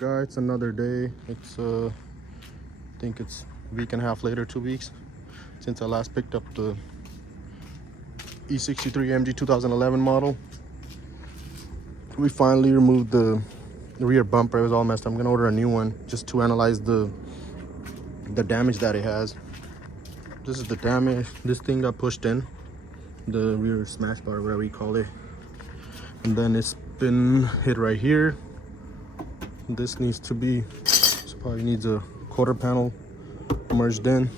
guys? It's another day. It's I think it's a week and a half later, 2 weeks since I last picked up the E63 AMG 2011 model. We finally removed the rear bumper. It was all messed up. I'm gonna order a new one just to analyze the damage that it has. This is the damage. This thing got pushed in, the rear smash bar, whatever you call it, and then it's been hit right here. This needs to be, so probably needs a quarter panel merged in,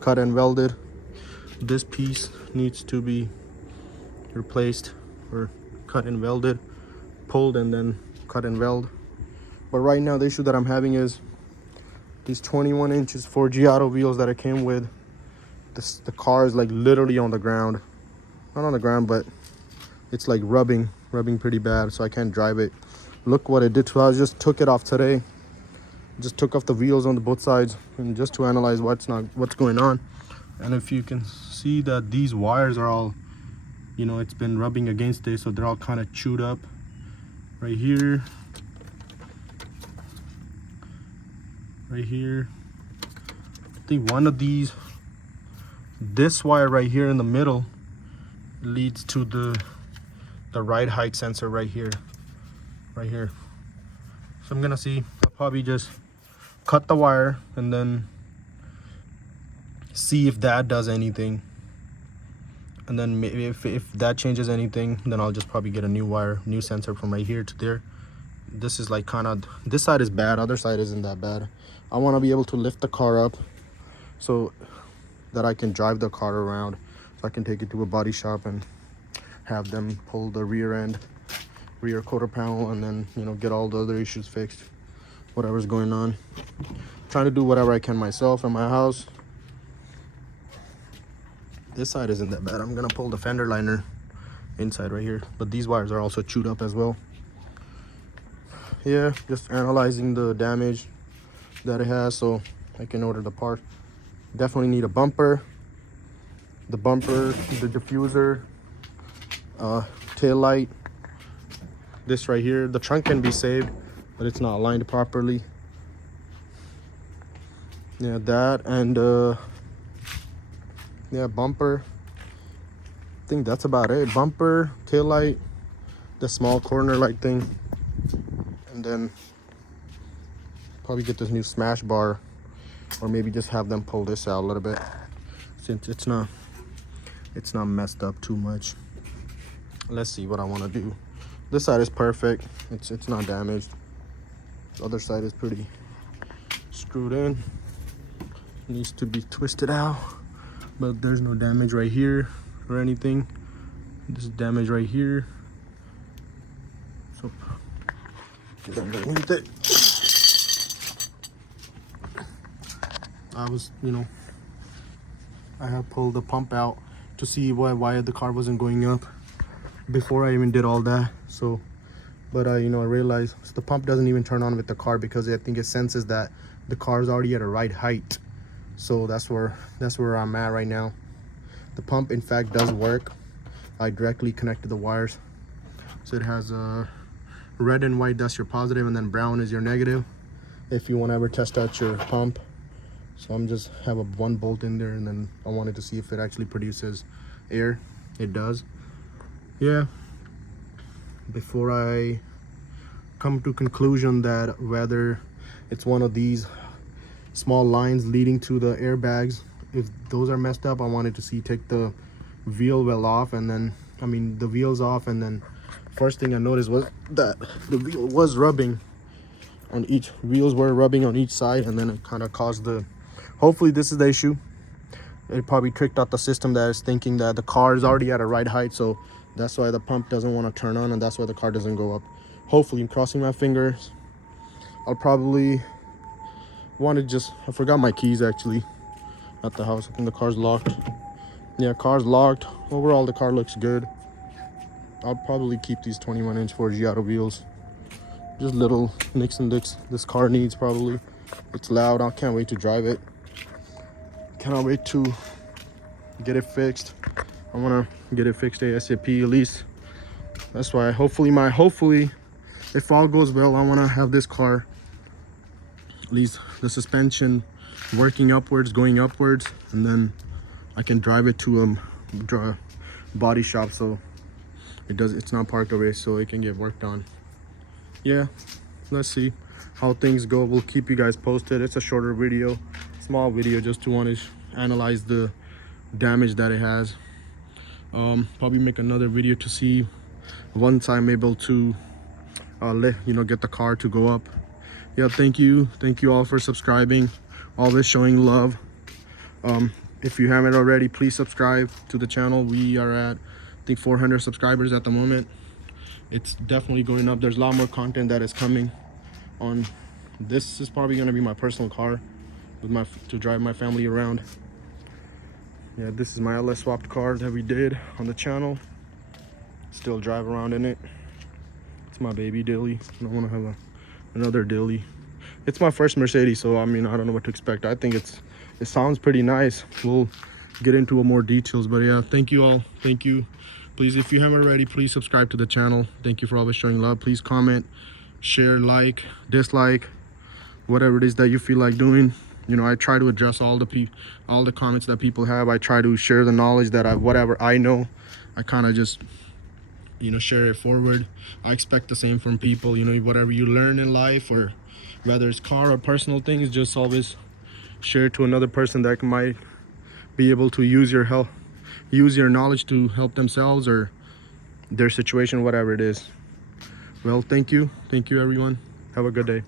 cut and welded. This piece needs to be replaced or cut and welded, pulled and then cut and weld. But right now the issue that I'm having is these 21 inches 4G auto wheels that I came with. The car is like literally on the ground, not on the ground, but it's like rubbing pretty bad, so I can't drive it. Look what it did to us. I just took it off today, just took off the wheels on the both sides, and just to analyze what's going on. And if you can see that these wires are all, you know, it's been rubbing against it, so they're all kind of chewed up right here, right here. I think one of these, this wire right here in the middle, leads to the ride height sensor right here. So I'm gonna see, I'll probably just cut the wire and then see if that does anything, and then maybe if that changes anything, then I'll just probably get a new wire, new sensor from right here to there. This is like kind of, this side is bad, other side isn't that bad. I want to be able to lift the car up so that I can drive the car around, so I can take it to a body shop and have them pull the rear quarter panel, and then, you know, get all the other issues fixed, whatever's going on. Trying to do whatever I can myself in my house. This side isn't that bad. I'm gonna pull the fender liner inside right here, but these wires are also chewed up as well. Yeah, just analyzing the damage that it has so I can order the part. Definitely need a bumper, the diffuser, tail light. This right here, the trunk can be saved, but it's not aligned properly. Yeah, that, and yeah, bumper. I think that's about it. Bumper, tail light, the small corner light thing, and then probably get this new smash bar, or maybe just have them pull this out a little bit since it's not messed up too much. Let's see what I want to do. This side is perfect. It's not damaged. The other side is pretty screwed in. Needs to be twisted out, but there's no damage right here or anything. This is damage right here. So get underneath it. I have pulled the pump out to see why the car wasn't going up before I even did all that. So, but I realized the pump doesn't even turn on with the car because I think it senses that the car is already at a right height. So that's where I'm at right now. The pump in fact does work. I directly connected the wires, so it has red and white, that's your positive, and then brown is your negative if you want to ever test out your pump. So I'm just have one bolt in there, and then I wanted to see if it actually produces air. It does. Yeah, before I come to conclusion that whether it's one of these small lines leading to the airbags, if those are messed up, I wanted to see, take the wheel well off, and then the wheels off, and then first thing I noticed was that the wheel was rubbing on each, wheels were rubbing on each side, and then it kind of caused the, hopefully this is the issue. It probably tricked out the system that is thinking that the car is already at a right height, so that's why the pump doesn't want to turn on, and that's why the car doesn't go up. Hopefully, I'm crossing my fingers. I'll probably want to just, I forgot my keys actually at the house. I think the car's locked. Yeah, car's locked. Overall, the car looks good. I'll probably keep these 21-inch 4G auto wheels. Just little nicks and dicks this car needs probably. It's loud. I can't wait to drive it. Cannot wait to get it fixed. I want to get it fixed ASAP at least. That's why hopefully if all goes well, I want to have this car at least the suspension working upwards, going upwards, and then I can drive it to a body shop so it's not parked away, so it can get worked on. Yeah, let's see how things go. We'll keep you guys posted. It's a shorter video, small video, just to want to analyze the damage that it has. Probably make another video to see once I'm able to get the car to go up. Yeah, thank you all for subscribing, always showing love. If you haven't already, please subscribe to the channel. We are at, I think, 400 subscribers at the moment. It's definitely going up. There's a lot more content that is coming on. This is probably going to be my personal car with to drive my family around. Yeah, this is my LS swapped car that we did on the channel. Still drive around in it. It's my baby Dilly. I don't want to have another Dilly. It's my first Mercedes, so I mean, I don't know what to expect. I think it sounds pretty nice. We'll get into more details, but yeah, thank you all. Thank you. Please, if you haven't already, please subscribe to the channel. Thank you for always showing love. Please comment, share, like, dislike, whatever it is that you feel like doing. You know, I try to address all the comments that people have. I try to share the knowledge that whatever I know, I kind of just, share it forward. I expect the same from people. Whatever you learn in life, or whether it's car or personal things, just always share it to another person that might be able to use your knowledge to help themselves or their situation, whatever it is. Well, thank you everyone. Have a good day.